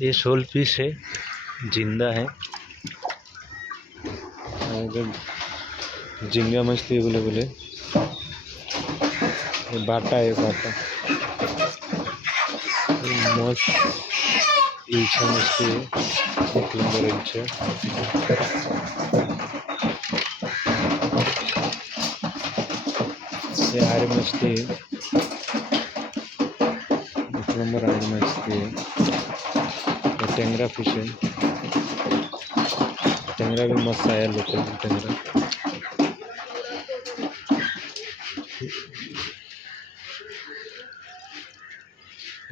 ये शोल फिश है, जिंदा है। झींगा मछली बोले बोले, ये बाटा है, बाटा मस्त इल्चा मछली है, 1 नंबर इल्चा। ये आयर मछली है, 1 नंबर आयर मछली है। ये टेंगरा फिश है, टेंगरा भी मस्त आया, लोकल टेंगरा।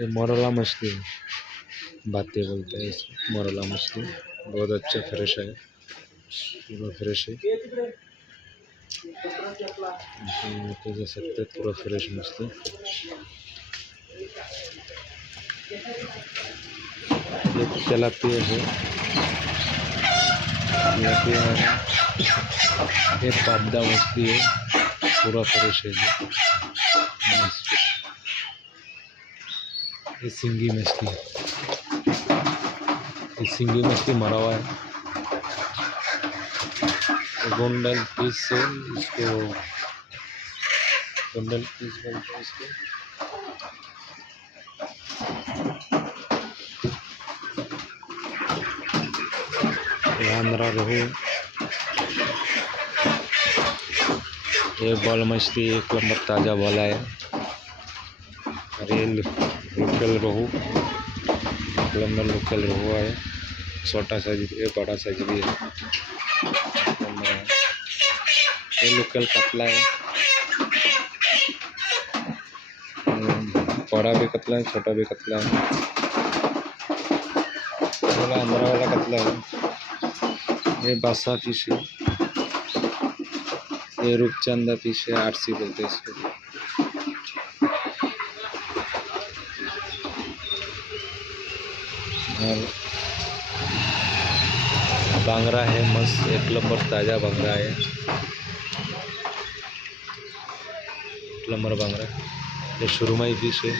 ये मोरला मछली है, बाते बोलते हैं इसको, मोरला मछली बहुत अच्छा फ्रेश है, पूरा फ्रेश है। तो देख सकते पूरा फ्रेश मछली। ये तिलापिया है, तिलापिया है। ये पाबदा मछली है, पूरा फ्रेश है। ये सिंगी मछली, ये सिंगी मछली मरा हुआ है। गोंडल पीस से इसको, गोंडल पीस बोलते हैं इसको। आंध्रा रोहू, ये बॉल मछली 1 नंबर ताज़ा वाला है। और ये लोकल रोहू, 1 नंबर लोकल रोहू है। छोटा साइज भी है, बड़ा साइज भी है। ये लोकल कतला है, बड़ा भी कतला है, छोटा भी कतला है। वाला आंध्रा वाला कतला है। ये बासा फिश है, ये रूपचंदा फिश है, आरसी बोलते हैं इसको। और बांगरा है मस्त, 1 नंबर ताज़ा बांगरा है, 1 नंबर बांगरा। ये सुरमई फिश है,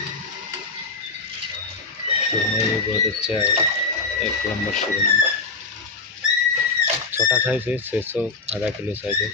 सुरमई भी बहुत अच्छा है, 1 नंबर सुरमई। छोटा साइज है, 600 आधा किलो साइज है।